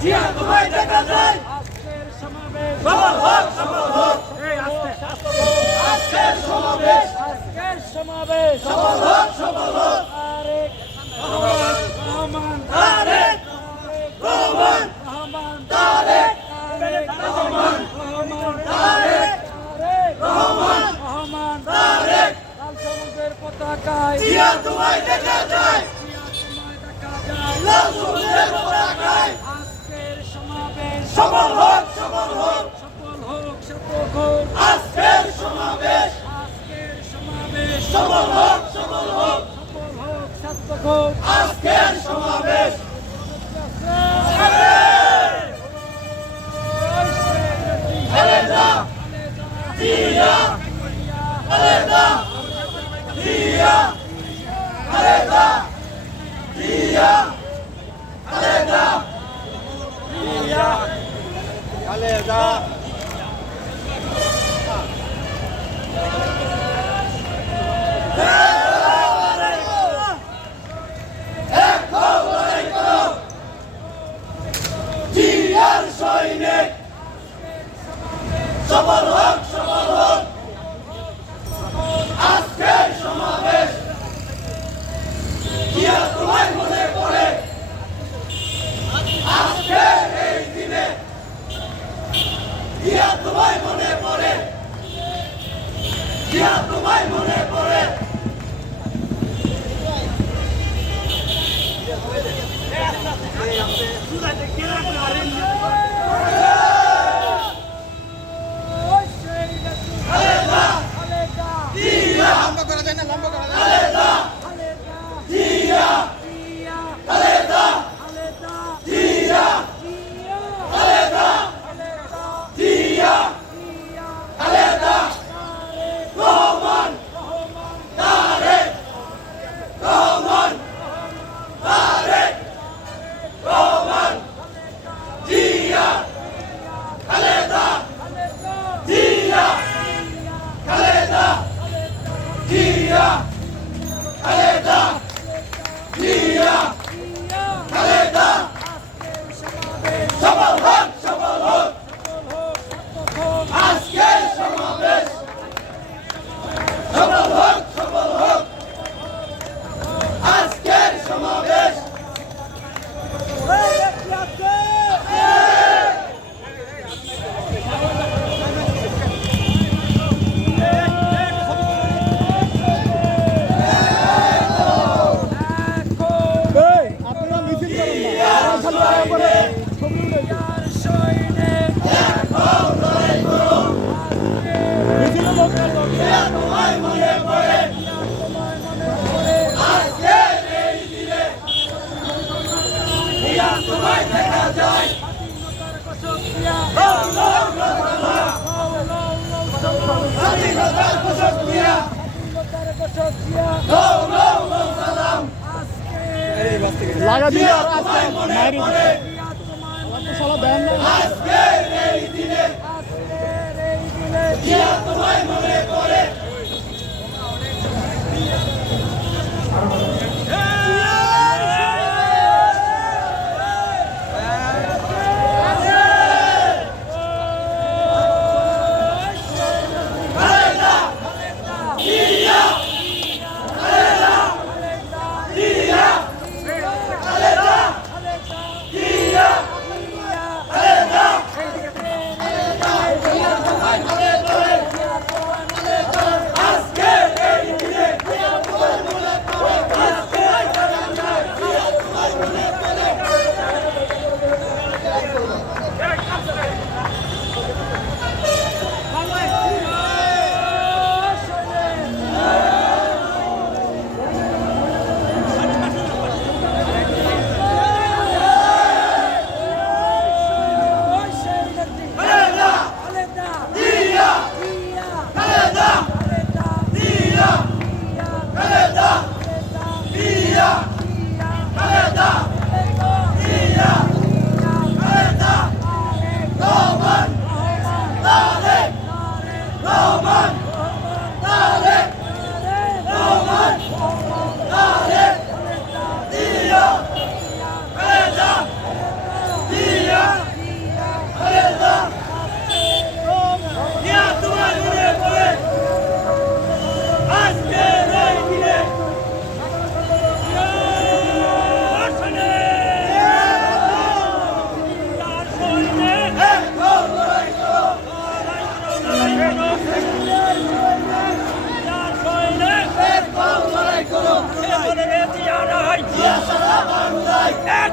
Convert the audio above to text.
জিয়া তোমায় দেখা যায় আজকের সমাবেশ। সফল হোক সফল হোক এই আজকে আজকের সমাবেশ আজকের সমাবেশ সফল হোক সফল হোক সফল হোক সফল হোক। সফল হোক সফল হোক। আজকের সমাবেশ। আজকের সমাবেশ। সফল হোক সফল হোক। সফল হোক সার্থক হোক। সবার করা যায় না লম্বা করা যায় তোমায় দেখা যায় স্বাধীনতার এই দিনে তোমায় মনে করে। এক